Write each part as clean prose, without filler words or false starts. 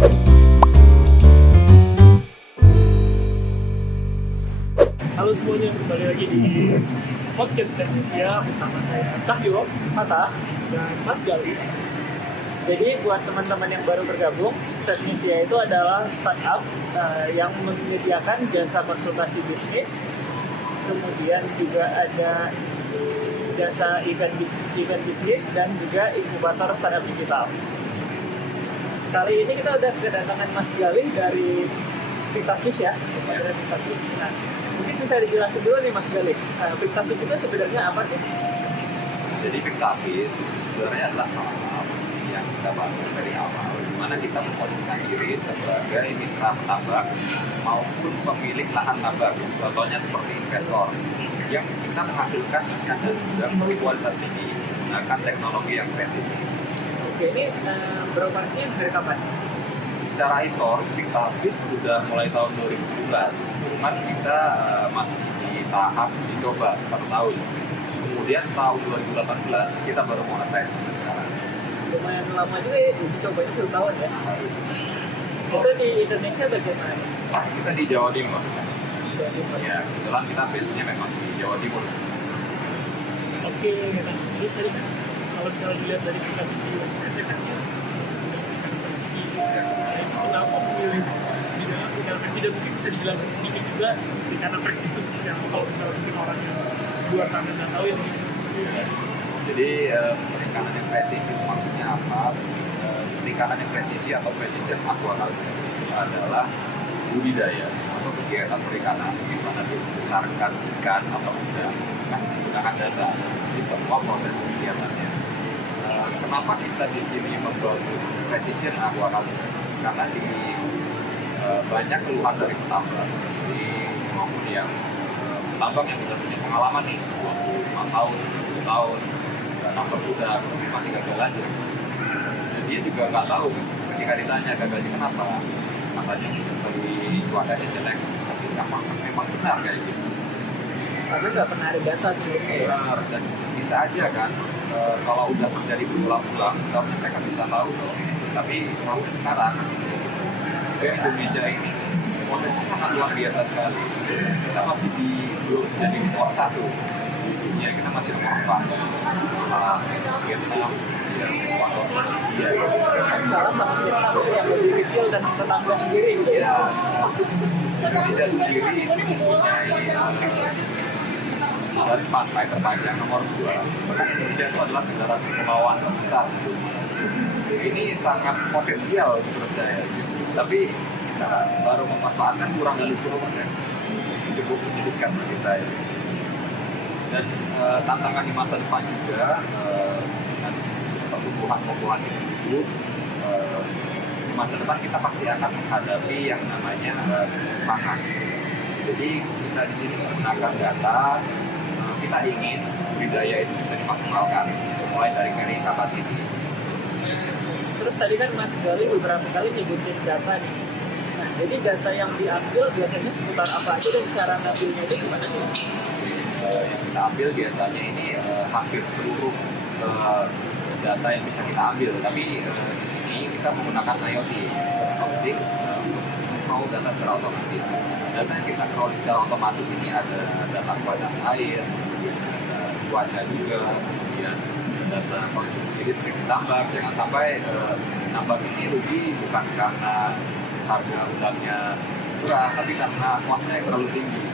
Halo semuanya, kembali lagi di podcast Teknisia bersama saya Cahyo, Mata. dan Mas Gali. Jadi buat teman-teman yang baru bergabung, Teknisia itu adalah startup yang menyediakan jasa konsultasi bisnis, kemudian juga ada jasa event bisnis dan juga inkubator startup digital. Kali ini kita udah kedatangan Mas Gali dari Pictavis ya, dari Pictavis. Nah, mungkin bisa dijelasin dulu nih Mas Gali, Pictavis itu sebenarnya apa sih? Jadi Pictavis itu sebenarnya adalah startup yang kita bangun dari awal, di mana kita memposisikan diri sebagai mitra petambak maupun pemilik lahan tambak. Contohnya seperti investor yang kita menghasilkan ikan dan udang berkualitas tinggi menggunakan teknologi yang presisi. Oke, ini beroperasinya dari kapan? Secara historis Pictavis sudah mulai tahun 2017, cuman kita masih di tahap dicoba 1 tahun. Kemudian tahun 2018 kita baru monetize sekarang. Lumayan lama juga ya, dicobanya 1 tahun ya. Itu di Indonesia bagaimana? Kita di Jawa Timur. Jadi, Ya, kebetulan kita base-nya memang di Jawa Timur. Oke, nah, terus tadi kan kalau misalnya dilihat dari status di website kan memberikan presisi. Kenapa memilih di dalam perikanan presisi, dan mungkin bisa dijelasin sedikit juga perikanan presisi itu seperti apa kalau misalnya mungkin orang yang di luar sana nggak tahu ya Mas. Jadi perikanan yang presisi itu maksudnya apa? Perikanan yang presisi atau precision aquaculture itu adalah budidaya atau kegiatan perikanan di mana dibesarkan ikan atau udang dengan menggunakan data di semua proses kegiatannya. Kenapa kita di sini membangun precision aquaculture? Karena di banyak keluhan dari petambak, jadi maupun yang petambak yang sudah punya pengalaman nih 25 tahun, 20 tahun, tambak udang tapi masih gagal lanjut. Dan dia juga nggak tahu ketika ditanya gagalnya kenapa, katanya dari cuacanya jelek, tapi memang benar kayak gitu. karena nggak pernah ada data sebelumnya ya. Benar, dan bisa aja kan kalau udah terjadi berulang-ulang, seharusnya mereka bisa tahu tuh. Tapi tahu sekarang di Indonesia ini potensi sangat luar biasa sekali. Kita masih belum jadi nomor 1 di dunia, kita masih nomor 4. Vietnam, Ekuador, India. Sekarang sama Vietnam yang lebih kecil dan tetangga sendiri gitu ya. Indonesia sendiri mempunyai garis pantai terpanjang nomor 2. Indonesia itu adalah negara kepulauan terbesar. Ini sangat potensial menurut saya. Tapi kita baru memanfaatkan kurang dari 10%. Cukup menyedihkan bagi saya. Dan tantangan di masa depan juga dengan pertumbuhan populasi penduduk, di masa depan kita pasti akan menghadapi yang namanya krisis pangan. Jadi kita di sini menggunakan data, kita ingin budidaya itu bisa dimaksimalkan mulai dari carrying capacity. Terus tadi kan Mas Gali beberapa kali nyebutin data nih. Nah, jadi data yang diambil biasanya seputar apa aja dan cara ngambilnya itu gimana sih? Yang kita ambil biasanya ini hampir seluruh data yang bisa kita ambil, tapi di sini kita menggunakan IoT, mau data secara otomatis. Data yang kita peroleh secara otomatis ini ada data kualitas air, ada cuaca juga, kemudian data konsumsi listrik di tambak. Jangan sampai tambak ini rugi bukan karena harga udangnya murah, tapi karena kosnya yang terlalu tinggi.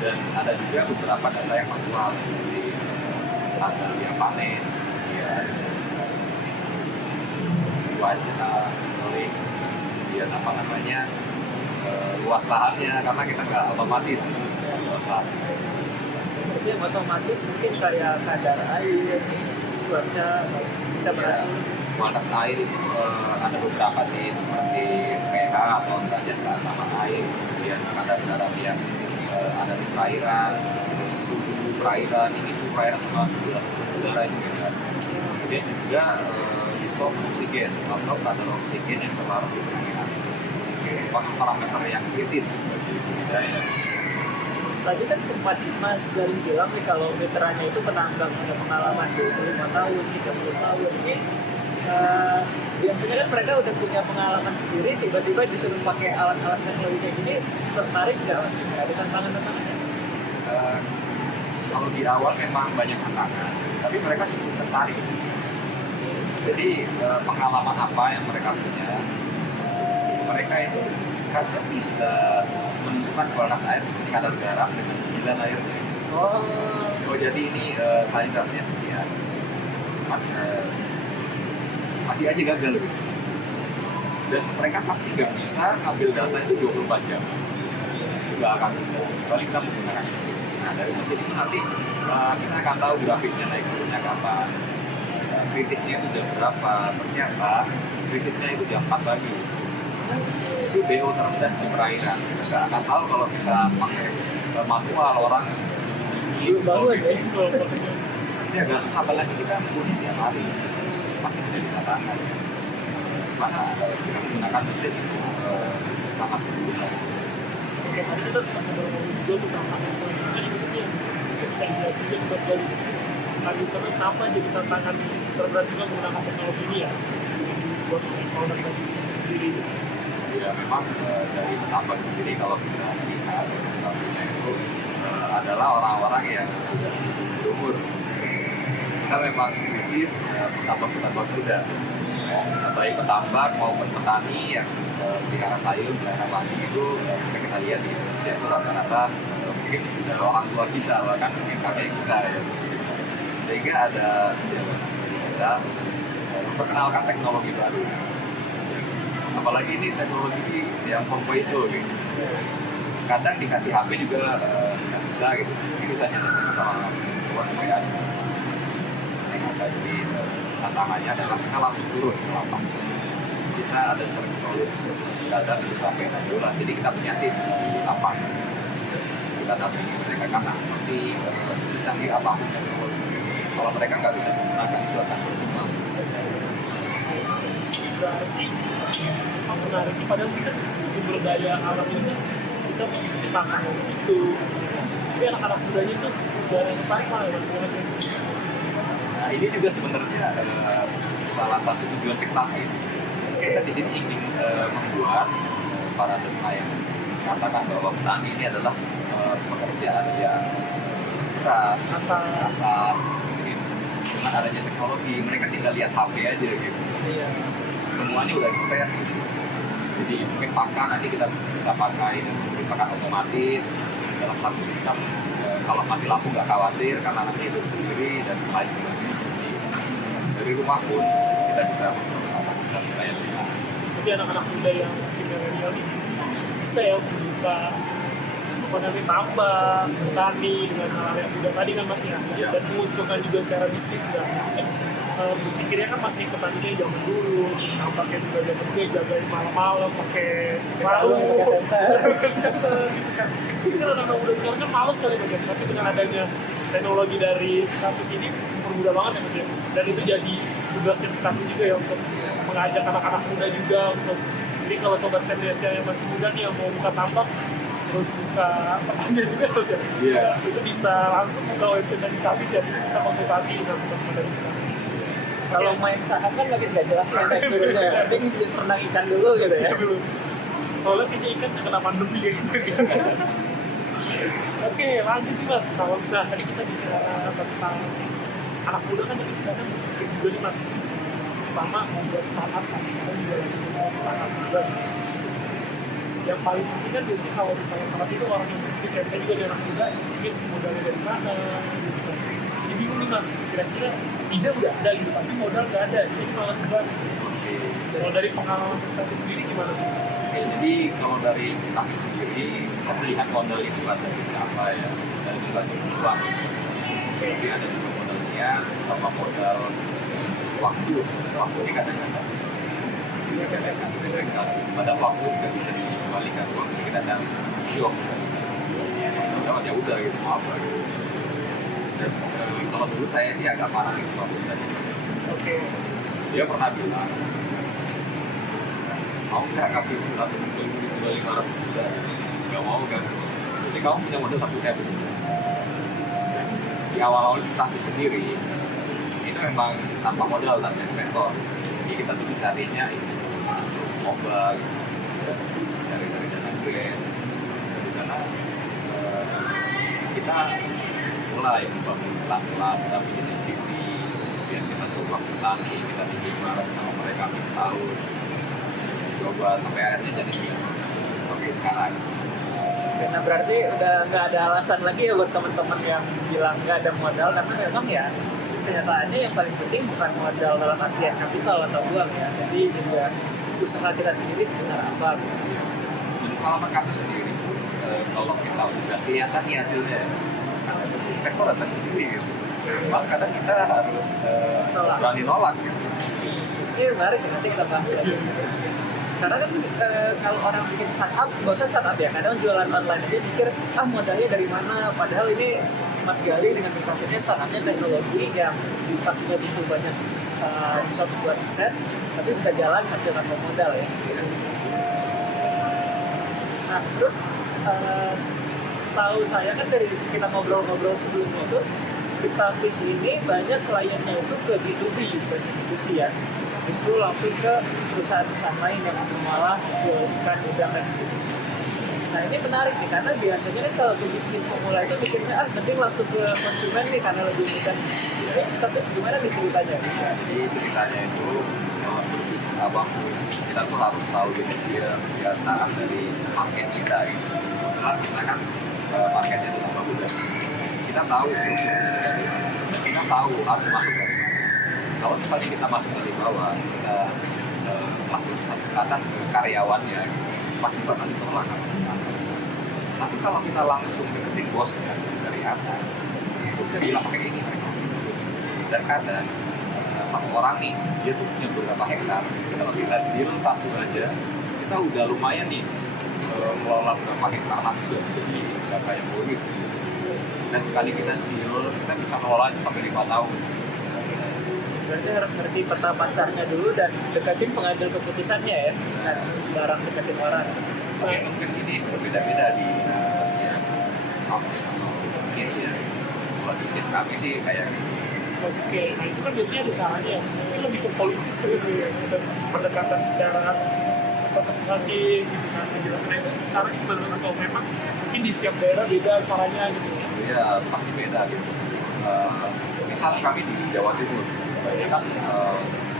Dan ada juga beberapa data yang manual seperti tanggal yang panen, ya, cuaca, soling, kemudian apa namanya luas lahannya, karena kita nggak otomatis luas lahan. Jadi yang otomatis mungkin kayak kadar air, cuaca, kita berarti Kualitas air ada beberapa sih seperti pH atau derajat keasaman air, kemudian kadar garam yang ada di perairan, terus suhu perairan, ini suhu perairan sama udara juga. Kemudian juga stop oksigen atau kadar oksigen yang terlarut di perairan. Parameter yang kritis bagi budidaya. tadi kan sempat Mas Gali bilang nih kalau mitranya itu penambang ada pengalaman 25 tahun, 30 tahun. Ini biasanya kan mereka udah punya pengalaman sendiri, tiba-tiba disuruh pakai alat-alat teknologi kayak gini, tertarik nggak mas? Ada tantangan-tantangannya? Kalau di awal memang banyak tantangan, tapi mereka cukup tertarik. Jadi pengalaman apa yang mereka punya, mereka itu kadang bisa menentukan kualitas air dengan kadar garam dengan sembilan airnya. Oh jadi ini sanitasinya sekian, masih aja gagal gitu. Dan mereka pasti nggak bisa ngambil data itu 24 jam, nggak akan bisa. Paling kita menggunakan mesin. Nah dari mesin itu nanti kita akan tahu grafiknya naik turunnya kapan, kritisnya itu jam berapa. Ternyata krisisnya itu jam 4 pagi. Itu BO terendah di perairan. Kita akan tahu kalau kita pakai manual orang ini Baru aja. ya nggak susah, apalagi kita menggunakan tiap hari pasti menjadi tantangan. Mana kita menggunakan mesin itu sangat berguna. Oke, tadi kita sempat ngobrol-ngobrol juga tentang tantangan selanjutnya di sini yang bisa dijelasin juga kita sekali. Nah, di sana kenapa jadi tantangan terberat juga menggunakan teknologi ini ya? Buat owner tadi sendiri. Ya memang dari tambak sendiri kalau kita lihat satunya itu adalah orang-orang yang sudah berumur. Kita memang krisis petambak muda, baik petambak maupun petani yang pelihara sayur, pelihara padi itu bisa kita lihat di Indonesia itu rata-rata mungkin orang tua kita, bahkan mungkin kakek kita ya. Sehingga ada jalan seperti kita memperkenalkan teknologi baru. Apalagi ini teknologi yang 4.0 gitu. Kadang dikasih HP juga nggak bisa gitu. Ini misalnya sama orang tua aja. Jadi tantangannya adalah kita langsung turun ke lapangan. Kita ada sering knowledge data di sampai 6 bulan. Jadi kita punya tim di lapangan. Kita dampingi mereka karena seperti secanggih apapun teknologi. Kalau mereka nggak bisa menggunakan itu akan berubah. Berarti menarik, padahal kita sumber daya alam ini kita tantangan di situ. Tapi anak-anak mudanya itu udah yang tertarik malah ya mas. Nah ini juga sebenarnya salah satu tujuan Pektavi. Kita di sini ingin membuat para nelayan katakan bahwa petani ini adalah pekerjaan yang keras, Asal dengan adanya teknologi mereka tinggal lihat HP aja gitu. Iya. Semuanya udah di-set gitu. Jadi mungkin pakan nanti kita bisa pakai pakan otomatis dalam satu sistem. Kalau mati lampu nggak khawatir karena nanti itu sendiri dan lain sebagainya. Dari rumah pun kita bisa menggunakan kayak gitu. Jadi anak-anak muda yang mungkin milenial ini bisa ya membuka ekonomi tambang, petani dengan hal yang muda tadi kan masih ada Ya. dan menguntungkan juga secara bisnis kan. Mungkin berpikirnya kan masih petaninya zaman dulu, terus nampaknya juga zaman dulu jagain malam-malam pakai perahu, pakai senter gitu kan. Jadi kan anak-anak muda sekarang kan males kali mas ya, tapi dengan adanya teknologi dari Kavis ini mempermudah banget ya mas ya. Dan itu jadi tugasnya Kavis juga ya untuk mengajak anak-anak muda juga untuk, jadi kalau sobat STEM yang masih muda nih yang mau buka tambak terus buka pertanian juga harus ya. Iya. Itu bisa langsung buka website dari Kavis ya, bisa konsultasi dengan teman-teman dari Kavis. Kalau main saham kan makin nggak jelas ya naik turunnya. Penting pernah ikan dulu gitu ya. Itu dulu. Soalnya kayaknya ikan kena pandemi gitu. Oke, lanjut nih mas. Nah, tadi kita bicara tentang anak muda kan tadi kita kan berpikir juga nih mas. Pertama membuat startup, kan sekarang juga lagi membuat startup juga. Yang paling penting kan biasanya kalau misalnya startup itu orang yang berpikir kayak saya juga di anak muda, mungkin modalnya dari mana gitu kan. Jadi bingung nih mas, kira-kira ide udah ada gitu, tapi modal nggak ada, jadi malas banget. Kalau dari pengalaman kita sendiri gimana? Oke, jadi kalau dari kami sendiri, kita melihat modal itu ada apa ya, dan juga uang. Jadi ada juga modalnya sama modal waktu ini kadang-kadang. Pada waktu nggak bisa dikembalikan, uang kita dan shock. Ya udah gitu, apa gitu. Dan kalau dulu saya sih agak parah gitu waktu tadi. Oke. Dia pernah bilang, mau nggak kamu bilang beli 500 juta? Nggak mau kan? Jadi kamu punya modal 1 M. Di awal-awal kita sendiri itu memang tanpa modal tanpa investor. Jadi kita dulu carinya itu moba, cari dari dana grant. Dari sana kita mulai membangun pelan-pelan, tapi sedikit kemudian kita coba petani, kita bikin bareng sama mereka setahun, coba sampai akhirnya jadi seperti sekarang. Nah berarti udah nggak ada alasan lagi ya buat teman-teman yang bilang nggak ada modal, karena memang ya kenyataannya yang paling penting bukan modal dalam artian kapital atau uang ya, jadi juga usaha kita sendiri sebesar apa. Jadi pengalaman kami sendiri, kalau kita udah kelihatan nih hasilnya, investor datang sendiri gitu. Maka kadang kita harus berani nolak gitu. Ini menarik, nanti kita bahas lagi. Karena kan kalau orang bikin startup, nggak usah startup ya, kadang jualan online aja mikir, modalnya dari mana, padahal ini Mas Gali dengan profesinya startupnya teknologi yang pastinya butuh banyak resource buat riset, tapi bisa jalan tanpa modal ya. Nah terus setahu saya kan dari kita ngobrol-ngobrol sebelumnya itu, Cryptafish ini banyak kliennya itu ke B2B, bukan B2C ya. Justru langsung ke perusahaan-perusahaan lain yang malah hasilkan udang dan seterusnya. Nah ini menarik nih, karena biasanya kan kalau bisnis pemula itu mikirnya penting langsung ke konsumen nih karena lebih mudah. Tapi gimana nih ceritanya? Jadi ceritanya itu abang kita tuh harus tahu kebiasaan dari market kita gitu. Kebetulan kita kan marketnya itu apa udah. Kita tahu kita tahu harus masuk dari mana. Kalau misalnya kita masuk dari bawah, kita melakukan pendekatan ke karyawannya, pasti bakal ditolak. Tapi kalau kita langsung deketin bosnya dari atas, kita bilang pakai ini mereka. Dan kadang satu orang nih, dia tuh punya beberapa hektar. Kalau kita deal satu aja, kita udah lumayan nih mengelola beberapa hektar langsung. Jadi nggak kayak bonus. Dan sekali kita deal, kita bisa mengelola sampai 5 tahun. Berarti harus ngerti peta pasarnya dulu dan deketin pengambil keputusannya ya, kan sekarang deketin orang. Mungkin ini berbeda-beda di case ya. Kalau di case kami sih kayak gitu. Oke, nah itu kan biasanya ada caranya ya. Mungkin lebih ke politis gitu ya, pendekatan secara partisipasi gitu kan. Penjelasannya itu caranya gimana, atau memang mungkin di setiap daerah beda caranya gitu. Ya pasti beda gitu. Misal kami di Jawa Timur, ini kan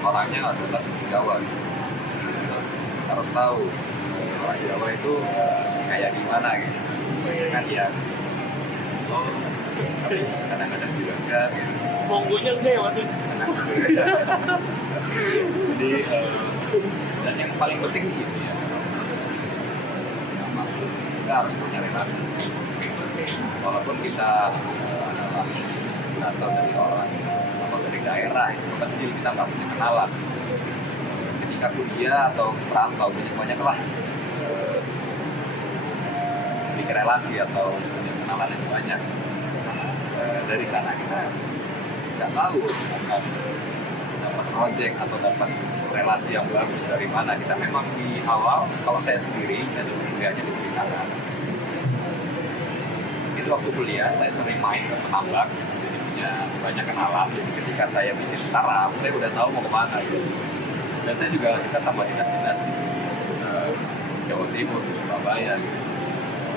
orangnya adalah suku Jawa gitu. Harus tahu orang Jawa itu kayak gimana gitu. Kan ya tapi kadang-kadang juga enggak gitu. Monggonya enggak ya maksudnya? Jadi dan yang paling penting sih ini ya, kita harus punya relasi. Walaupun kita adalah berasal dari orang atau dari daerah itu kecil, kita nggak punya kenalan. Ketika kuliah atau perantau banyak lah bikin relasi atau punya kenalan yang banyak. Dari sana kita nggak tahu dapat project atau dapat relasi yang bagus dari mana. Kita memang di awal, kalau saya sendiri, saya dulu kuliahnya di perikanan. Itu waktu kuliah saya sering main ke penambang, jadi punya banyak kenalan. Jadi ketika saya bikin startup, saya udah tahu mau kemana gitu. Dan saya juga dekat sama dinas-dinas di Jawa Timur, di Surabaya gitu.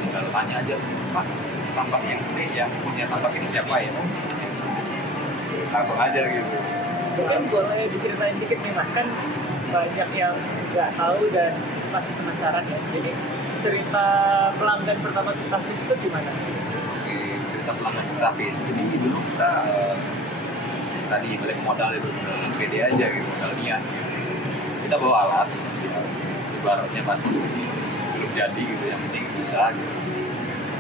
Tinggal tanya aja, Pak, tambang yang ini, yang punya tambang ini siapa ya? Langsung aja gitu. Mungkin boleh diceritain dikit nih Mas, kan banyak yang nggak tahu dan masih penasaran ya. Jadi cerita pelanggan pertama Cryptafish itu gimana? Oke, cerita pelanggan Cryptafish. Jadi dulu kita tadi balik modal itu pede aja gitu, modal niat gitu. Kita bawa alat, ibaratnya masih belum jadi gitu, yang penting bisa gitu.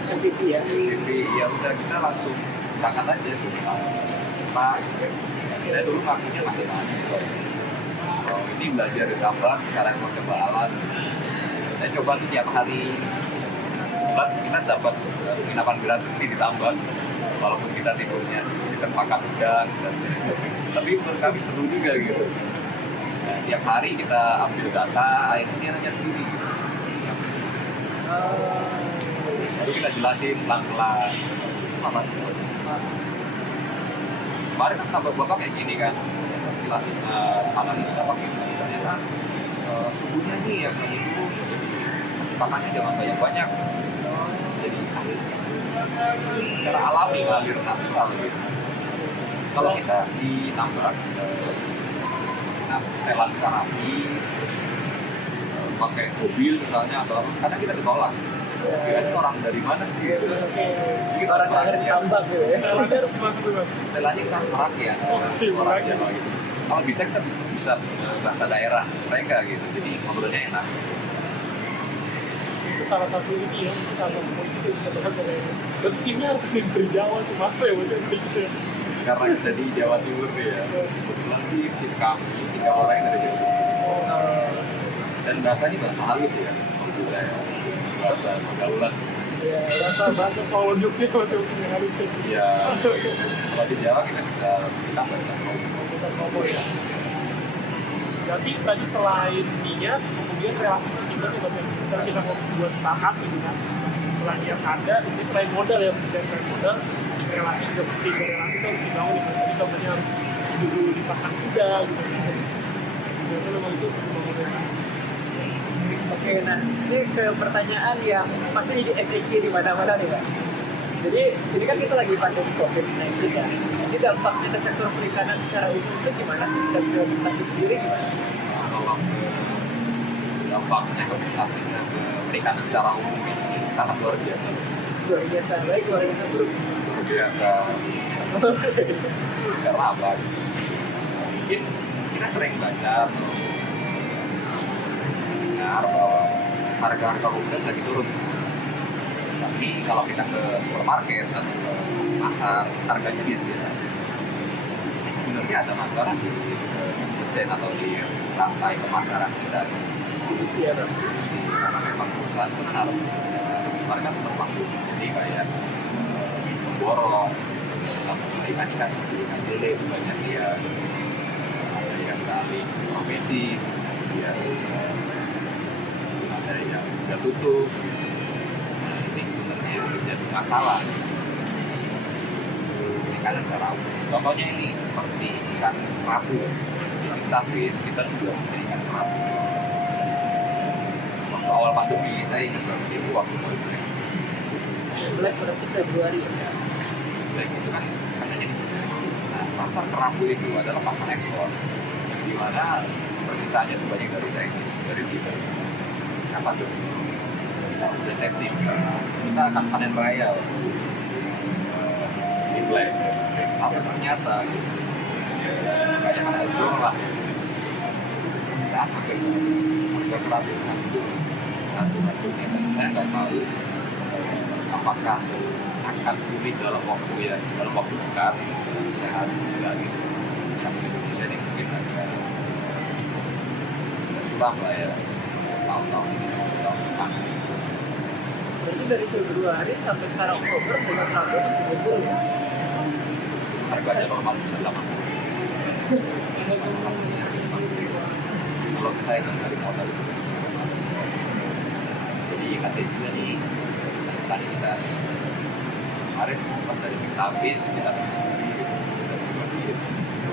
MVP ya? MVP, ya udah kita langsung berangkat aja gitu. Pak, kita dulu ngakunya masih mahasiswa. Ini belajar di tambang, sekarang mau coba alat. Saya coba tuh tiap hari. Kita dapat penginapan gratis di tambang, walaupun kita tidurnya di tempat udang. Tapi menurut kami seru juga gitu. Nah, tiap hari kita ambil data, akhirnya dia nanya sendiri gitu. Lalu kita jelasin pelan-pelan. Kemarin kan tambah bapak kayak gini kan, setelah kita analisa pakai ini, ternyata nih yang itu kasih pakannya jangan banyak-banyak, jadi secara alami ngalir natural gitu. Kalau kita ditambah kita setelan karapi pakai mobil misalnya atau kadang kita ditolak, kira ini orang dari mana sih gitu. Kita Orang kelas dari ya, Sambak gitu ya. Setelannya harus gimana tuh mas? setelannya kita harus merakyat, Merakyat. gitu. Kalau bisa kita bisa bahasa daerah mereka gitu, jadi ngobrolnya enak. Itu salah satu ini ya, itu salah satu poin kita bisa bahas ya. Dan timnya harus dari Jawa Sumatera ya mas yang gitu ya. Karena kita di Jawa Timur nih ya, kebetulan sih tim kami 3 orang yang dari Jawa Timur. Dan bahasanya bahasa halus ya, bahasa pergaulan. Iya, Bahasa Solo Jogja mas yang harus kayak gitu. Ya, kalau di Jawa kita bisa bilang bahasa Solo. Bahasa Solo ya. Berarti tadi selain niat, kemudian relasi kita nih mas, misalnya kita mau buat startup gitu kan, setelah niat ada, ini selain modal ya, selain modal, relasi juga penting, relasi itu harus dibangun nih mas, jadi contohnya harus dulu dipakan kuda gitu, jadi memang itu membangun relasi. Oke, nah ini ke pertanyaan yang pasti jadi FAQ di mana-mana nih mas. Jadi ini kan kita lagi pandemi COVID-19 ya. Jadi dampaknya ke sektor perikanan secara umum itu gimana sih? Dan ke kita sendiri gimana? Kalau dampaknya ke perikanan secara umum ini sangat luar biasa. Luar biasa, baik luar biasa buruk. Luar biasa. Karena apa? Mungkin kita sering baca atau dengar bahwa harga rupiah lagi turun. Tapi kalau kita ke supermarket atau ke pasar, harganya biasa-biasa. Ini sebenarnya ada masalah di chain atau di rantai pemasaran kita. Distribusi ya, Karena memang perusahaan besar, mereka sempat mampu. Jadi kayak borong, ikan lele banyak dia, ada yang kali profesi, dia ada yang udah tutup. Nah, ini sebenarnya jadi masalah. Karena cara contohnya ini seperti ikan kerapu, kita fish kita juga ikan kerapu. Waktu awal pandemi saya ingat banget itu waktu mulai Black berarti Februari ya. Black itu kan katanya di nah, pasar kerapu itu adalah pasar ekspor, di mana permintaannya itu banyak dari Chinese, dari China. Kenapa tuh? Kita udah setting, kita akan panen raya di Black. Tapi ternyata gitu, banyak ada jual lah. Kita pakai harga kerapu nanti saya nggak tahu apakah akan pulih dalam waktu dekat, sehat juga gitu. Sampai Indonesia ini mungkin agak suram lah ya, tahun-tahun ini, tahun depan. Berarti dari Februari sampai sekarang Oktober dengan harga masih betul ya? Harganya normal bisa 80. Kalau kita ingin dari modal itu, jadi katanya juga nih, tadi kita kemarin sempat dari kita habis, kita bisa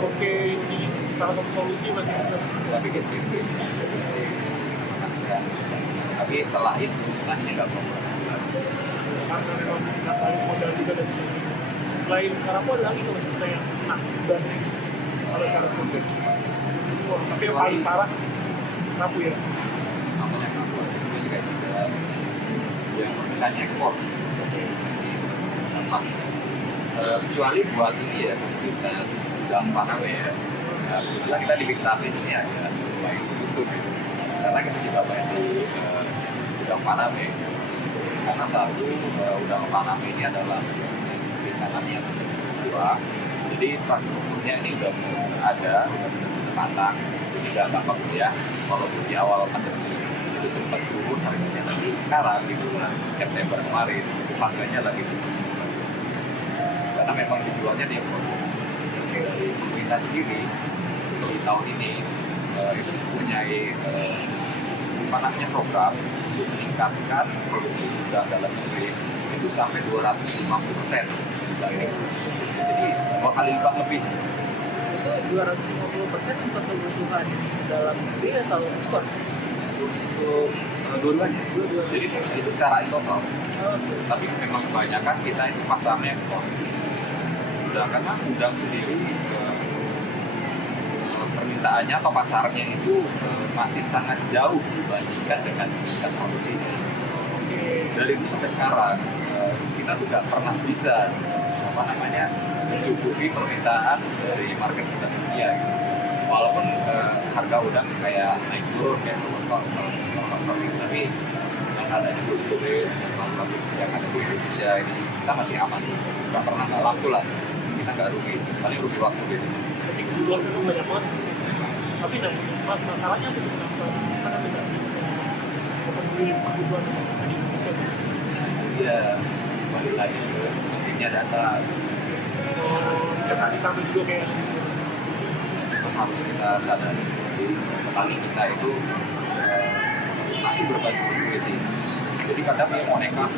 Oke, ini salah satu solusi mas ya. kita bikin win-win. Tapi setelah itu nantinya nggak problem. Karena memang nggak balik modal juga dan sebagainya. Selain karapu ada lagi tuh mas yang basnya salah satu semua. Tapi yang paling parah karapu ya. Contohnya kamu juga sih kayak juga yang permintaannya ekspor. Nampak. Kecuali buat ini ya aktivitas dalam Paname ya. Kebetulan kita di Big Tape ini ada baik YouTube ya. Karena kita juga banyak di udang Paname. Karena satu udang Paname ini adalah bisnis perikanan yang kedua. Jadi infrastrukturnya ini udah ada, udah matang, tidak gampang ya. Walaupun di awal pandemi itu sempat turun harganya, tapi sekarang di bulan September kemarin harganya lagi turun. Karena memang dijualnya di dari pemerintah sendiri di tahun ini itu mempunyai program untuk meningkatkan produksi udang dalam negeri itu sampai 250%. Jadi 2 kali lipat lebih. Itu 250% untuk kebutuhan dalam negeri atau ekspor? Untuk dua-duanya. Jadi itu secara total. Tapi memang kebanyakan kita itu pasarnya ekspor. Udah karena udang sendiri permintaannya atau pasarnya itu masih sangat jauh dibandingkan dengan tingkat produksi. Dari itu sampai sekarang kita tuh nggak pernah bisa mencukupi permintaan dari market kita dunia gitu. Walaupun harga udang kayak naik turun kayak kalau tapi yang adanya turis yang ada di Indonesia ini kita masih aman, nggak pernah nggak laku lah, kita nggak rugi, paling rugi waktu gitu. Jadi kebutuhan memang banyak banget. Tapi masalahnya apa tuh? Kenapa tidak bisa memenuhi kebutuhan di Indonesia? Ya, balik lagi ke pentingnya data. Bisa tadi sampai juga kayak Harus kita sadari, jadi petani kita itu masih berbasis intuisi. Jadi kadang dia mau nekat,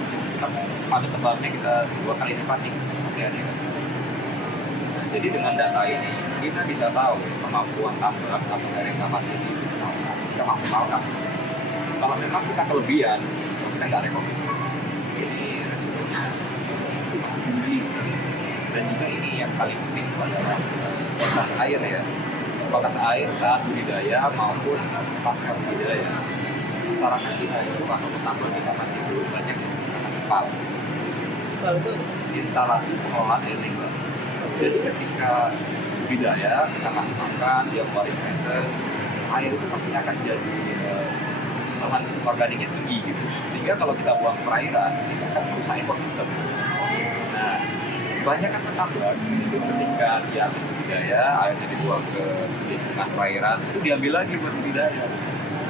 pada tebaknya kita 2 kali lipat nih. Jadi dengan data ini kita bisa tahu kemampuan tambak atau carrying capacity kita maksimalkan. Kalau memang kita kelebihan, kita nggak rekomend. Ini resikonya tinggi. Dan juga ini yang paling penting adalah batas air ya. Batas air saat budidaya maupun pasca budidaya. Masyarakat kita itu atau tambak kita masih belum banyak yang cepat. Lalu Instalasi pengelolaan air limbah. Jadi ketika budidaya kita kasih makan, dia keluarin feses, air itu pasti akan jadi bahan organiknya tinggi gitu. Sehingga kalau kita buang ke perairan, itu akan merusak ekosistem. Nah, kebanyakan tambak itu ketika dia habis budidaya, airnya dibuang ke lingkungan perairan, itu diambil lagi buat budidaya.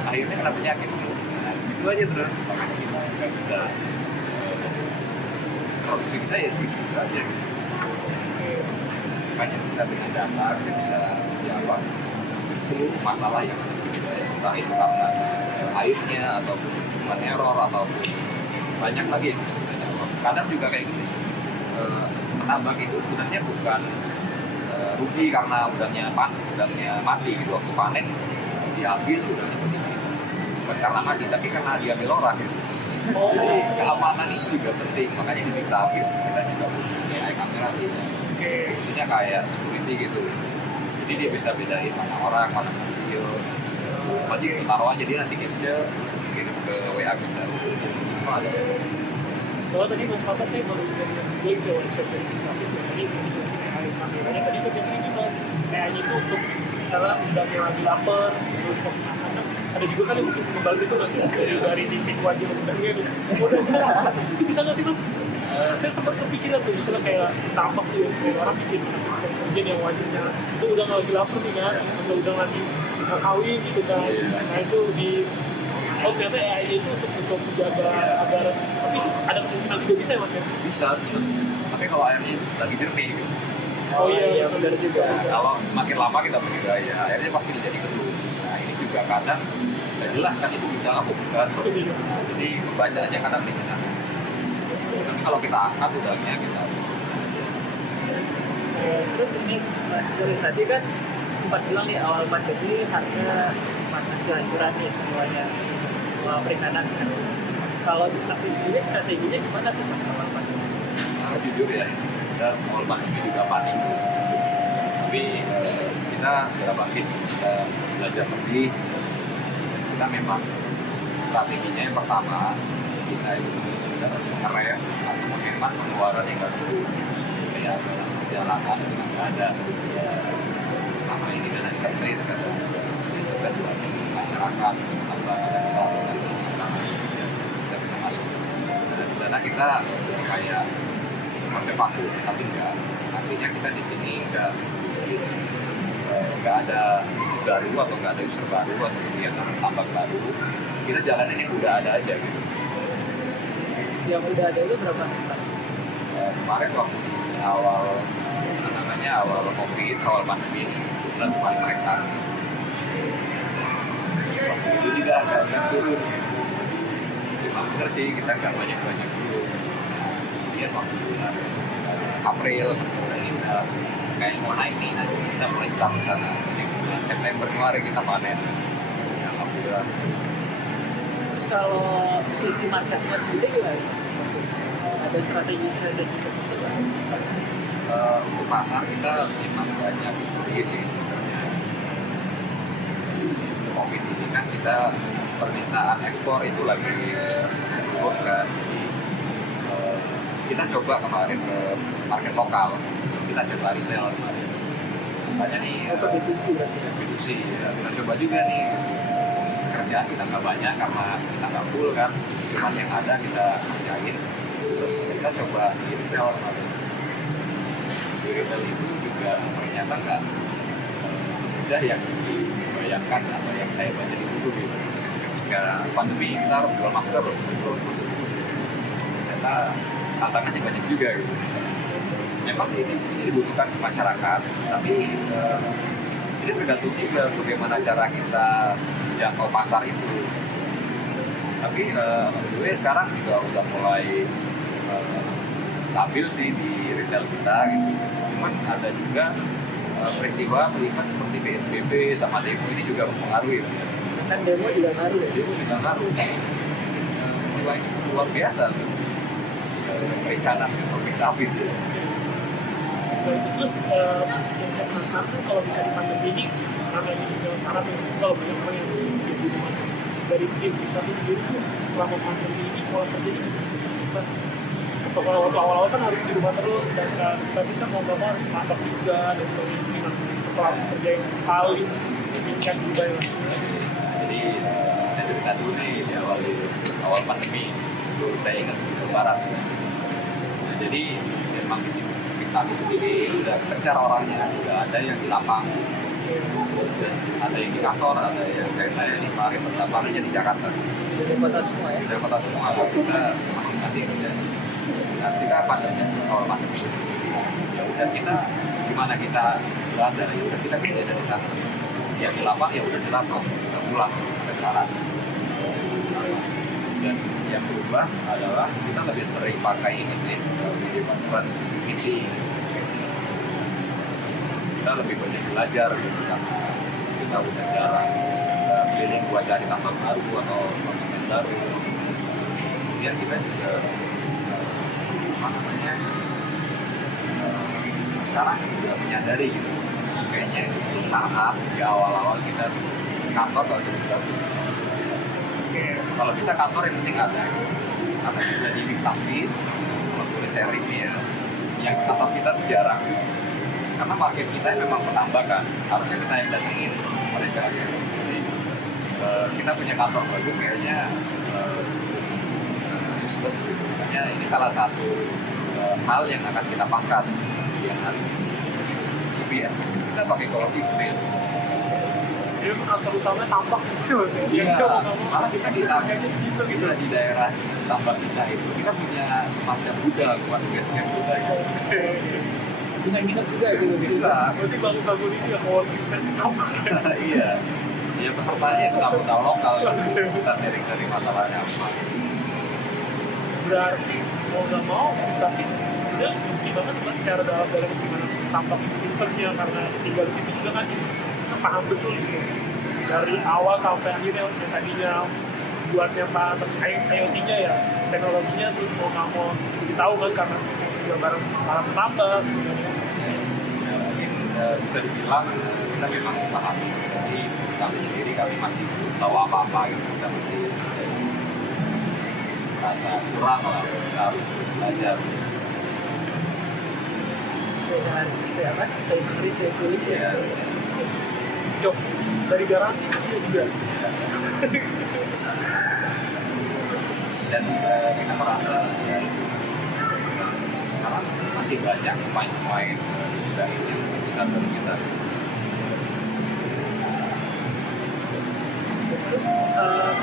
Akhirnya kena penyakit terus. Nah, gitu aja terus. Makanya kita nggak bisa produksi kita ya segitu aja gitu. Makanya kita dengan data kita bisa jawab seluruh masalah yang ada, entah itu karena airnya ataupun human error ataupun banyak lagi yang bisa kita jawab. Kadang juga kayak gini, penambak itu sebenarnya bukan rugi karena udangnya mati gitu waktu panen diambil udangnya mati, bukan karena mati tapi karena diambil orang gitu. Jadi keamanan itu juga penting, makanya di Database kita juga punya AI kamera sih. Maksudnya kayak security gitu. Jadi dia bisa bedain mana orang, mana video. Berarti taruhan jadi nanti capture kirim ke WA kita. soalnya tadi Mas Fata saya baru beli ke website tapi tadi dikasih AI kameranya tadi saya pikir ini Mas AI itu untuk misalnya udangnya lagi lapar atau dikasih makanan ada juga kan yang mungkin membantu itu Mas ya dari titik wajah udangnya itu itu bisa nggak sih Mas? Saya sempat kepikiran tuh misalnya kayak tampak tuh kayak orang bikin kerjaan yang wajahnya itu udang lagi lapar nih kan atau udang lagi mau kawin gitu kan nah itu di ternyata AI itu untuk menjaga agar tapi ada kemungkinan juga bisa ya Mas ya? Bisa sebenarnya. Tapi kalau airnya lagi jernih gitu. Oh iya benar juga. Kalau makin lama kita budidaya, airnya pasti jadi keruh. Nah ini juga kadang nggak jelas kan itu udang apa bukan. Jadi pembacaannya kadang bisa salah. Tapi kalau kita angkat udangnya kita Terus ini Mas Guri tadi kan sempat bilang nih awal pandemi harga sempat anjur-anjuran nih semuanya semua perikanan. Kalau tapi sendiri strateginya gimana tuh Mas awal pandemi? jujur ya, kita awal pandemi juga panik. Tapi kita segera bangkit, kita belajar lebih. Kita memang strateginya yang pertama kita itu mengerem atau menghemat pengeluaran yang nggak perlu kayak perjalanan nggak ada sama ini dan kita itu kan kita juga masyarakat apa kita bisa masuk dan di sana kita kayak pakai paku tapi enggak artinya kita di sini nggak ada bisnis baru atau nggak ada user baru atau kegiatan tambak baru kita jalanin yang udah ada aja gitu. Yang udah ada itu berapa? Kemarin waktu awal COVID, awal pandemi bulan Maret mereka waktu itu juga agak turun memang bener sih kita nggak banyak dulu kemudian waktu bulan April ini udah kayak mau naik nih kita mulai start ke sana bulan September kemarin kita panen alhamdulillah Terus kalau sisi marketnya sendiri gimana? Ada strategi-strategi tertentu nggak? Untuk pasar kita memang banyak strategi sih sebenarnya. Covid ini kan kita permintaan ekspor itu lagi turun kan. Jadi kita coba kemarin ke market lokal, kita coba retail kemarin. Makanya nih B2C berarti ya? B2C ya. Kita coba juga nih, kerjaan kita nggak banyak karena kita nggak full kan, cuman yang ada kita kerjain. Terus kita coba di retail kemarin. Di retail itu juga ternyata nggak semudah yang dibayangkan atau yang saya baca di buku gitu. Ketika pandemi kita harus jual masker, ternyata tantangannya banyak juga gitu. Memang sih ini dibutuhkan ke masyarakat, tapi ini tergantung juga bagaimana cara kita jangkau pasar itu. Tapi alhamdulillah sekarang juga udah mulai stabil sih di retail kita gitu. Cuman ada juga peristiwa melihat seperti PSBB sama demo ini juga mempengaruhi. Kan demo juga ngaruh ya? Demo juga ngaruh. Luar biasa tuh. Perikanan kita habis ya. Nah, itu terus yang saya penasaran tuh kalau bisa di pandemi ini karena ini yang syarat yang kalau banyak orang yang harus di rumah dari tim kita tuh sendiri tuh selama pandemi ini pola terjadi atau kalau waktu awal-awal kan harus di rumah terus dan tapi kan mau nggak mau harus makan juga dan sebagainya ini setelah kerja yang paling signifikan juga ya. Jadi saya cerita dulu nih di awal pandemi itu saya ingat lebaran. Nah, jadi memang kita sendiri udah kejar orangnya, udah ada yang di lapangan, dan ada yang di kantor, ada yang kayak saya di Paris, pertamanya di Jakarta. Di kota semua ya? Di kota semua, kita masing-masing kerja. Nah, ketika pandemi awal pandemi, ya udah kita gimana kita belajar, ya udah kita kerja dari sana. Yang di lapangan ya udah di lapangan, kita pulang sampai sekarang. Dan yang berubah adalah kita lebih sering pakai ini sih, video conference, meeting. Kita lebih banyak belajar gitu kan. Kita udah jarang keliling buat cari tambang baru atau konsumen baru. Kemudian kita juga sekarang juga menyadari gitu. Kayaknya itu startup di awal-awal kita kantor kalau sudah bagus. Kalau bisa kantor yang penting ada, atau bisa jadi praktis, kalau boleh sharing nih ya. Yang kantor kita tuh jarang, karena market kita memang penambakan, harusnya kita yang datengin mereka. Jadi kita punya kantor bagus kayaknya useless. Makanya ini salah satu hal yang akan kita pangkas yang hari ini. Tapi ya kita pakai co-working space. Jadi kantor utamanya tampak gitu mas ya? Iya, malah kita di situ gitu. Di daerah tambak kita itu kita punya semacam gudang buat basecamp kita gitu. Bisa nginep juga gitu? Bisa. Berarti bangun-bangun ini ya co-working space di tampak ya? Iya. Ya pesertanya yang tahu lokal gitu. Kita sharing dari masalahnya apa. Berarti mau nggak mau, tapi sebenarnya bukti banget mas secara dalam gimana tampak itu sistemnya karena tinggal di situ juga kan bisa paham betul gitu dari awal sampai akhirnya yang tadinya buatnya pak IoT-nya ya teknologinya terus mau nggak mau jadi tahu kan karena juga bareng para petambak Ya, mungkin bisa dibilang kita memang memahami. Jadi kami sendiri kami masih belum tahu apa-apa gitu. Kita masih merasa kurang lah. Kita harus belajar. Stay foolish ya? job dari garasi dia juga bisa Dan kita merasa ya, sekarang masih banyak pemain-pemain dari yang besar dari kita. Terus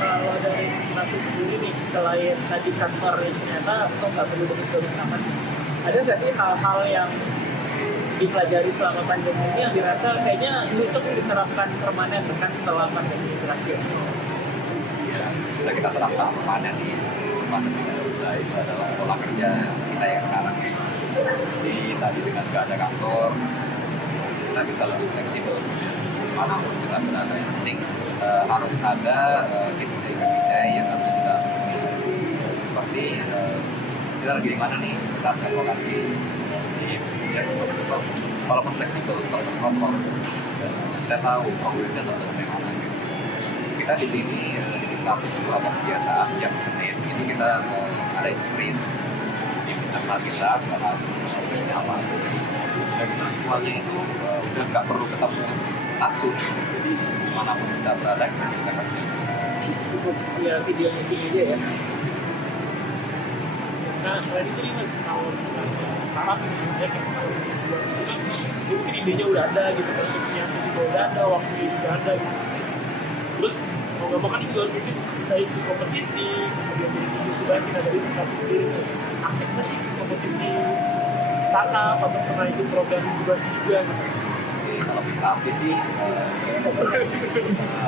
kalau dari Nafi sendiri nih, selain tadi kantor ternyata kok nggak perlu bagus-bagus amat, ada nggak sih hal-hal yang dipelajari selama pandemi ini yang dirasa kayaknya cocok diterapkan permanen kan setelah pandemi terakhir? Ya, bisa kita terapkan permanen di pandemi yang usai itu adalah pola kerja kita yang sekarang. Jadi tadi dengan nggak ada kantor, kita bisa lebih fleksibel dimanapun kita berada. Yang penting harus ada tim kerja yang harus ini kita lagi di mana nih? Kita akan lokasi di ya seperti itu, walaupun fleksibel, terkontrol. Kita tahu progresnya tetap bagaimana gitu. Kita di sini di tingkat atau kebiasaan yang Senin ini kita ada sprint di internal kita bahas progresnya apa. Dan itu semuanya itu udah nggak perlu ketemu langsung, jadi manapun kita berada kita akan Cukup ya video meeting aja ya. Nah, selain itu nih mas, kalau misalnya startup ya kayak misalnya buat itu kan, ya mungkin idenya udah ada gitu kan, kesenian juga udah ada, waktunya juga ada gitu. Terus mau nggak mau kan juga mungkin bisa ikut kompetisi, kemudian jadi inkubasi, nah dari tapi sendiri tuh aktif nggak sih ikut kompetisi startup atau pernah ikut program inkubasi juga gitu? kalau kita aktif sih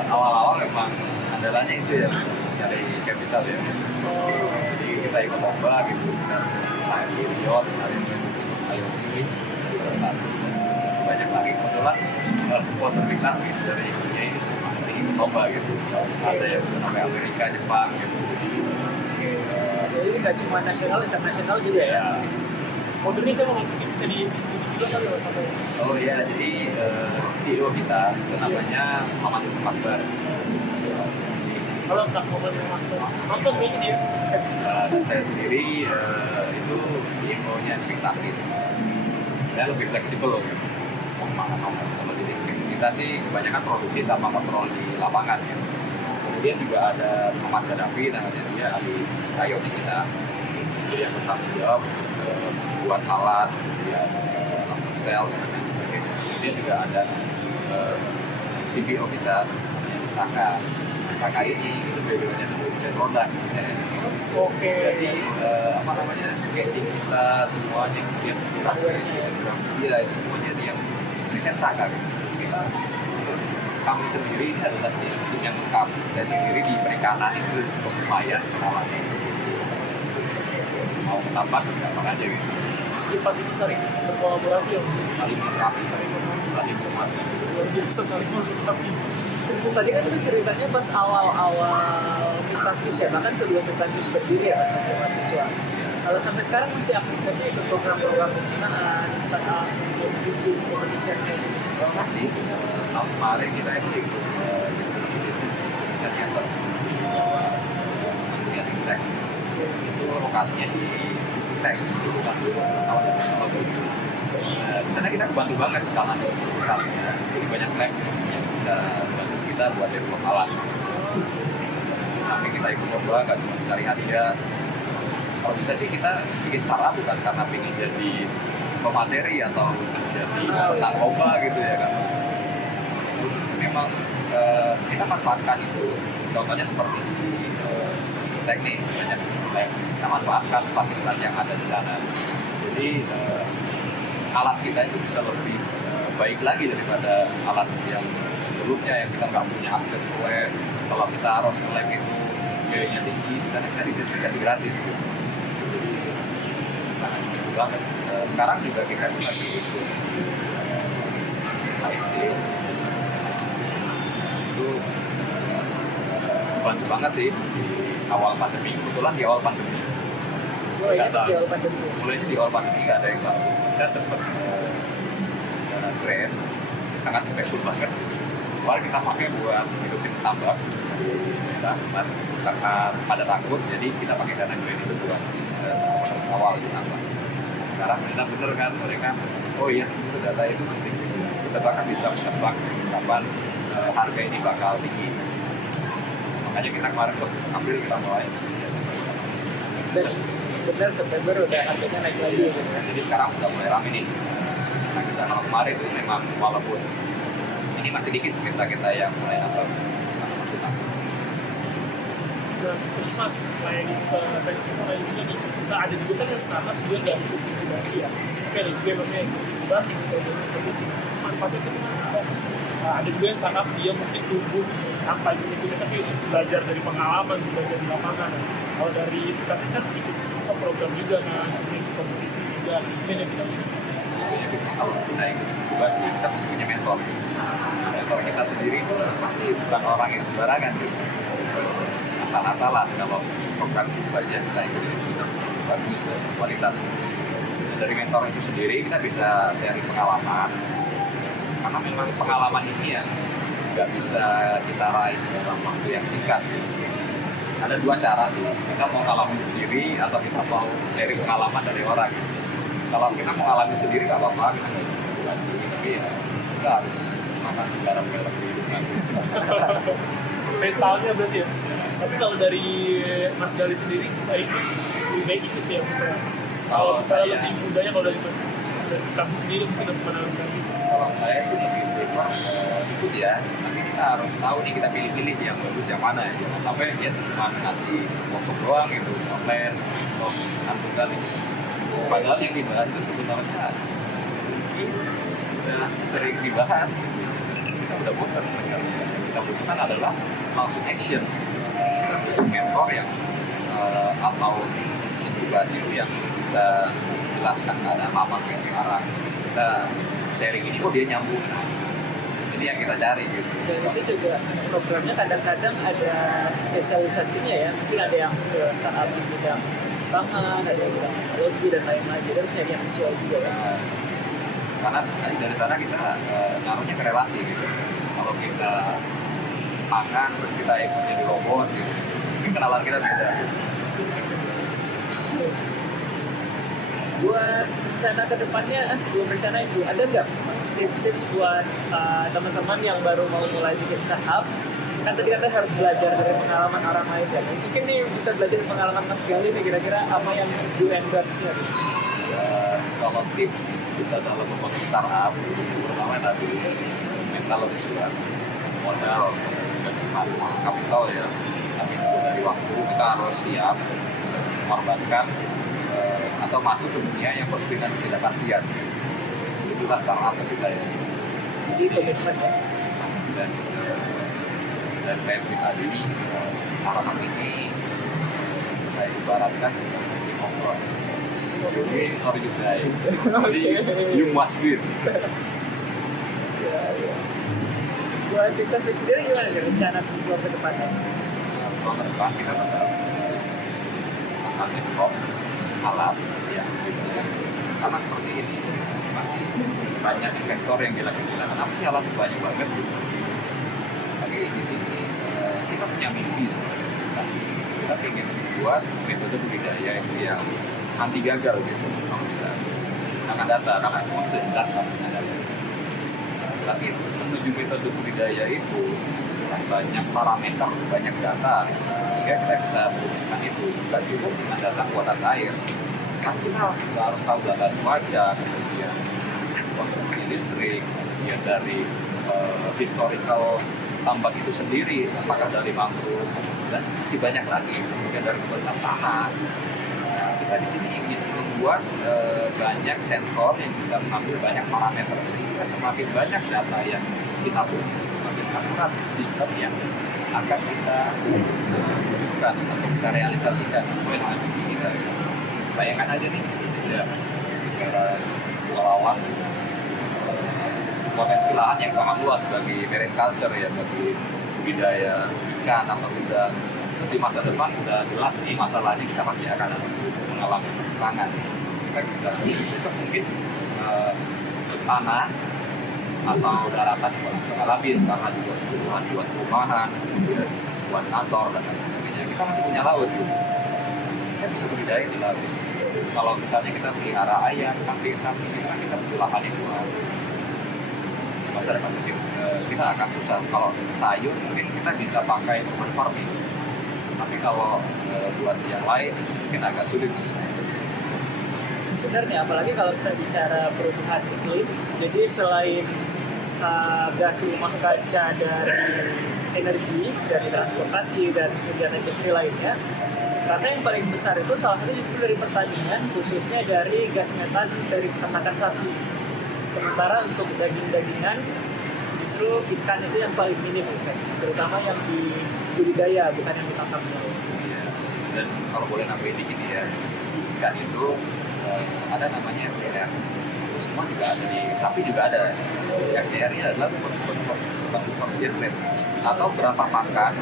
awal-awal memang andalannya itu ya dari capital ya. Jadi kita ikut lomba gitu, kita main di Riot, main di IoT, banyak lagi kebetulan supporter kita gitu dari Indonesia ini ikut lomba gitu. Ada yang sampai Amerika, Jepang gitu. Jadi nggak cuma nasional, internasional juga ya. Modelnya saya mau masukin bisa disebutin juga kali mas atau? Oh iya, jadi CEO kita itu namanya Maman Akbar. Kalau nggak mau nonton kayaknya dia. Dan saya sendiri itu CEO-nya Spiktaktis. Saya lebih fleksibel loh. Kalau jadi kita sih kebanyakan produksi sama kontrol di lapangan ya. Kemudian juga ada Muhammad Gaddafi, namanya dia ahli IoT kita. Jadi yang bertanggung jawab buat alat, kemudian sales dan lain sebagainya. Kemudian juga ada CPO kita, namanya Saka. Saka ini itu backgroundnya desain produk. Oke. Jadi apa namanya, casing kita semuanya, kemudian kita desain dia itu semuanya dia desain Saka gitu. Kita kami sendiri adalah tim yang lengkap. Saya sendiri di perikanan itu lumayan pengalaman. Mau tambah gampang aja gitu. Empat itu sering berkolaborasi ya. Saling melengkapi, saling menghormati. Luar biasa saling melengkapi. Terus tadi kan itu ceritanya pas awal-awal Mutafis ya, bahkan sebelum Mutafis berdiri ya kan masih mahasiswa. Kalau sampai sekarang masih aktif nggak sih ikut program-program pembinaan, startup, competition Masih tahun kemarin kita ikut Business Center kemudian X-Tech itu lokasinya di Tech itu bukan kawasan teknologi. Di sana kita kebantu banget karena jadi banyak lab yang bisa bantu kita buat develop alat. Di samping kita ikut lomba, nggak cuma cari hadiah. Kalau bisa sih kita bikin startup bukan karena ingin jadi pemateri atau jadi pemenang lomba gitu ya kan. Memang kita manfaatkan itu. Contohnya seperti teknik banyak kita manfaatkan fasilitas yang ada di sana. Jadi alat kita itu bisa lebih baik lagi daripada alat yang sebelumnya yang kita nggak punya akses ke web. Kalau kita harus ke lab itu biayanya tinggi, di sana kita dikasih gratis. Jadi sangat banget. Sekarang juga kita lagi ikut HSD itu bantu banget sih di awal pandemi. Kebetulan di awal pandemi mulainya di awal pandemi nggak ada yang tahu. Kita dapat dana grant sangat impactful banget. Kemarin kita pakai buat hidupin tambak karena pada takut, jadi kita pakai dana grant itu buat awal di tambak. Sekarang benar-benar kan mereka, oh iya itu data itu penting. Kita bahkan bisa menebak kapan harga ini bakal tinggi. Makanya kita kemarin tuh April kita mulai. Dan benar September udah harganya naik lagi. Jadi sekarang udah mulai rame nih. Nah kita kalau kemarin itu memang walaupun ini masih dikit kita yang mulai nambah. Nah, terus mas, saya suka lagi juga nih, bisa ada juga kan yang startup juga nggak ikut inkubasi ya, tapi ada juga yang namanya ikut inkubasi gitu, inkubasi manfaatnya itu cuma bisa ada juga yang startup dia mungkin tumbuh tanpa ikut tapi belajar dari pengalaman, belajar di lapangan. Kalau dari tapi kan ikut program juga kan, ikut kompetisi juga, ini yang kita bisa. Kalau kita ikut inkubasi kita mesti punya mentor. Mentor kita sendiri itu pasti bukan orang yang sembarangan gitu. sana salah kalau program inkubasi yang kita ikuti itu bagus dan kualitas. Dari mentor itu sendiri kita bisa sharing pengalaman, karena memang pengalaman ini ya nggak bisa kita raih dalam waktu yang singkat. Ada dua cara tuh, kita mau ngalamin sendiri atau kita mau sharing pengalaman dari orang. Kalau kita mau ngalamin sendiri nggak apa-apa, kita nggak bisa sendiri, tapi ya kita harus makan garam-garam di hidup nanti. Mentalnya berarti ya. Tapi kalau dari Mas Gali sendiri, lebih baik ikut ya misalnya. Kalau misalnya lebih budaya kalau dari Mas kami sendiri mungkin ada pandangan kami. Kalau saya sih lebih prefer ikut ya, tapi kita harus tahu nih kita pilih-pilih yang bagus yang mana ya. Jangan sampai dia cuma ngasih kosong doang gitu, online, atau nanti kali. Padahal yang dibahas itu sebenarnya udah sering dibahas, kita udah bosan mendengarnya. Kita butuhkan adalah langsung action. Kita butuh mentor yang atau inkubasi yang bisa jelaskan ada apa kayak sekarang. Kita sharing ini kok dia nyambung. Ini yang kita cari gitu. Dan itu juga programnya kadang-kadang ada spesialisasinya ya. Mungkin ada yang ke startup di bidang pangan, ada yang bidang teknologi dan lain-lain. Jadi harus nyari yang sesuai juga ya. Karena dari sana kita naruhnya ke relasi gitu. Kalau kita makan terus kita ikut jadi robot gitu, mungkin kenalan kita beda. Buat rencana kedepannya, sebelum rencana itu ada nggak Mas tips-tips buat teman-teman yang baru mau mulai bikin startup? Kan tadi kata harus belajar dari pengalaman orang lain ya. Mungkin nih bisa belajar dari pengalaman Mas Gali nih, kira-kira apa yang do and don'ts-nya nih? Kalau tips kita dalam membangun startup, pertama tadi mental lebih kuat, modal dan cuma kapital ya, tapi dari waktu kita harus siap mengorbankan atau masuk ke dunia yang penuh dengan ketidakpastian. Itulah startup bagi saya. Jadi komitmen ya. Dan saya pribadi startup ini saya ibaratkan seperti ngobrol. You win or you die. Jadi you must win. Ya. Buat kita sendiri gimana nih rencana buat ke depannya? Kalau ke depan kita bakal kok alat ya gitu ya. Sama seperti ini masih banyak investor yang bilang kenapa sih alat banyak banget gitu. Tapi di sini kita punya mimpi sebenarnya. Kita ingin membuat metode budidaya itu yang anti gagal gitu kalau bisa akan data karena semua sudah jelas namanya data. Tapi menuju metode budidaya itu banyak parameter, banyak data sehingga kita bisa menggunakan itu. Tidak cukup dengan data kualitas air, kan kita harus tahu data cuaca, kemudian konsumsi listrik, kemudian dari historical tambak itu sendiri, apakah dari mangrove dan masih banyak lagi, kemudian dari kualitas tanah. Nah, kita di sini ingin membuat banyak sensor yang bisa mengambil banyak parameter sehingga semakin banyak data yang kita punya, semakin akurat sistem yang akan kita wujudkan atau kita realisasikan sesuai dengan mimpi kita. Bayangkan aja nih, ya, negara Pulauan, potensi lahan yang sangat luas bagi marine culture ya, bagi budidaya ikan atau udang. Di masa depan sudah jelas nih masalahnya kita pasti akan mengalami keserangan. Kita bisa besok mungkin tanah atau daratan yang habis karena juga kebutuhan buat perumahan, kemudian buat kantor dan lain sebagainya. Kita masih punya laut, kita bisa budidaya di laut. Kalau misalnya kita pelihara ayam, kambing, sapi, kita butuh lahan yang luas. Masa depan mungkin kita akan susah. Kalau sayur mungkin kita bisa pakai urban farming, tapi kalau buat yang lain mungkin agak sulit. Benar nih, apalagi kalau kita bicara perubahan iklim. Jadi selain gas rumah kaca dari energi, dari transportasi dan kemudian industri lainnya, karena yang paling besar itu salah satu justru dari pertanian, khususnya dari gas metan dari peternakan sapi. Sementara untuk daging-dagingan justru ikan itu yang paling minim, terutama yang di budidaya, bukan yang ditangkap. Dan kalau boleh nambahin dikit ya, ikan itu ada namanya FCR. Semua juga ada, di sapi juga ada. FCR ini adalah conversion rate atau berapa pakan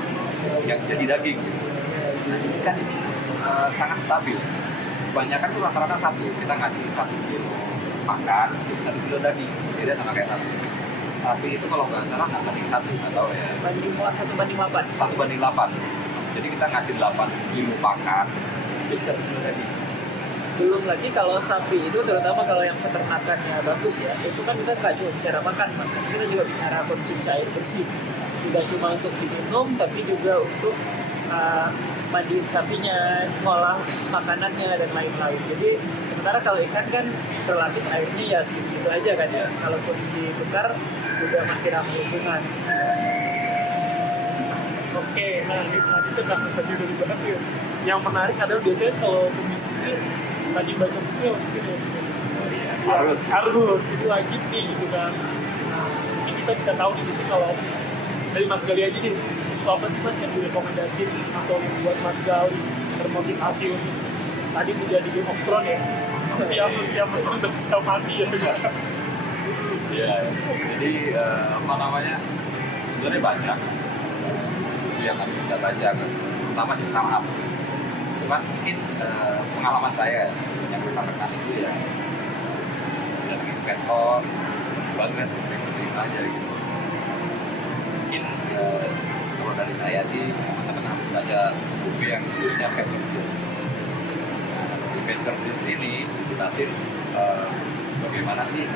yang jadi daging. ikan ini? Sangat stabil. Kebanyakan tuh rata-rata satu. Kita ngasih 1 kilo makan, 1 kilo daging. Beda sama kayak sapi. Sapi itu kalau nggak salah nggak banding 1 atau ya Banding 1:8. 1:8. Jadi kita ngasih 8 kilo pakan, jadi 1 kilo daging. Belum lagi kalau sapi itu, terutama kalau yang peternakannya bagus ya, itu kan kita nggak cuma bicara makan, Mas. Kita juga bicara konsumsi air bersih. Tidak cuma untuk diminum, tapi juga untuk mandiin sapinya, ngolah makanannya dan lain-lain. Jadi sementara kalau ikan kan relatif airnya ya segitu aja kan ya. Kalaupun ditukar juga masih ramah lingkungan. Oke, nah ini selanjutnya karena tadi udah dibahas tuh. Yang menarik adalah biasanya kalau pebisnis ini rajin baca buku ya maksudnya. Ya, harus itu wajib nih gitu kan. Nah, mungkin kita bisa tahu nih biasanya kalau dari Mas Gali aja nih, itu apa sih Mas yang direkomendasi atau yang buat Mas Gali termotivasi untuk tadi menjadi Game of Thrones ya? Siap menang dan siap mati ya juga. Iya. Jadi apa namanya? Sebenarnya banyak yang harus kita baca kan, terutama di startup. Cuman mungkin pengalaman saya yang rekan-rekan itu ya dari investor banget pengen aja gitu. Mungkin kalau dari saya sih teman-teman harus baca buku yang judulnya Venture Deals. Di Venture Deals ini dijelasin bagaimana sih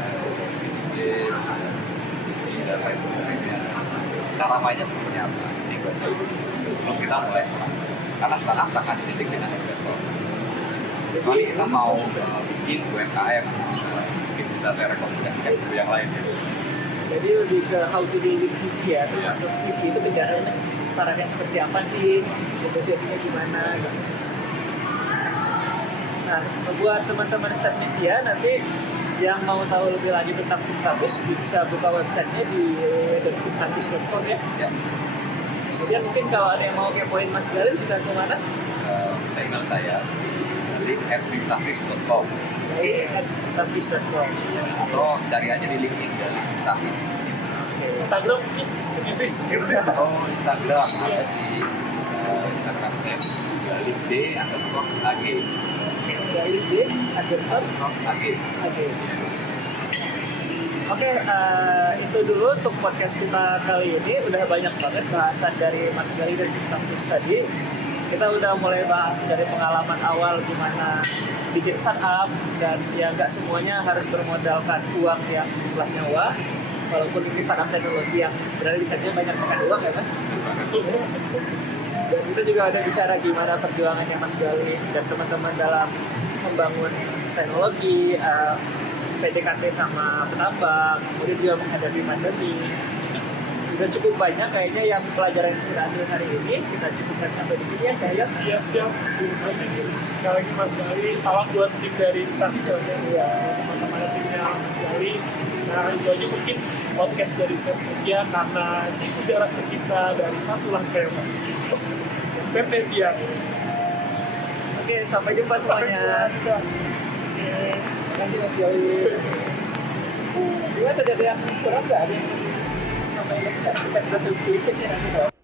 visi deals, visi dan lain sebagainya. Cara mainnya seperti apa? Ini gue tahu. Belum kita mulai sekarang. Karena sekarang sangat identik dengan investor. Kecuali kita mau bikin UMKM, mungkin bisa saya rekomendasikan buku yang lain ya. Jadi lebih ke how to deal with visi ya, termasuk visi itu kendaraannya tarafnya seperti apa sih, negosiasinya gimana gitu. Nah, buat teman-teman Startnesia nanti yang mau tahu lebih lanjut tentang Pintavis bisa buka websitenya di pintavis.com ya. Ya. Kemudian mungkin kalau ada yang mau kepoin Mas Galil bisa ke mana? Saya email saya di link@pintavis.com Di pintavis.com. atau cari aja di LinkedIn dari Pintavis. Instagram mungkin punya sih Instagram. Oh, Instagram ada sih Instagram saya galid_ag. Galil_ag. Oke, itu dulu untuk podcast kita kali ini. Udah banyak banget bahasan dari Mas Gali dan Pintavis tadi. Kita udah mulai bahas dari pengalaman awal gimana bikin startup, dan ya nggak semuanya harus bermodalkan uang yang jumlah nyawa. Walaupun ini startup teknologi yang sebenarnya desainnya banyak makan uang ya Mas. Dan kita juga ada bicara gimana perjuangannya Mas Gali dan teman-teman dalam membangun teknologi, PDKT sama petambang, kemudian juga menghadapi pandemi. Udah cukup banyak kayaknya yang pelajaran yang kita ambil hari ini. Kita cukupkan sampai di sini ya, Cahyo. Iya siap. Terima kasih nih. Sekali lagi Mas Gali. Salam buat tim dari Pintavis ya Mas. Iya. Teman-teman timnya Mas Gali. Nah itu aja mungkin podcast dari Startnesia karena siku jarak tercipta dari satu langkah Mas. Startnesia. Oke, sampai jumpa semuanya. Nanti Mas Gali. Gimana tadi ada yang kurang nggak? Ada yang sampai nggak suka? Bisa kita sedikit ya nanti.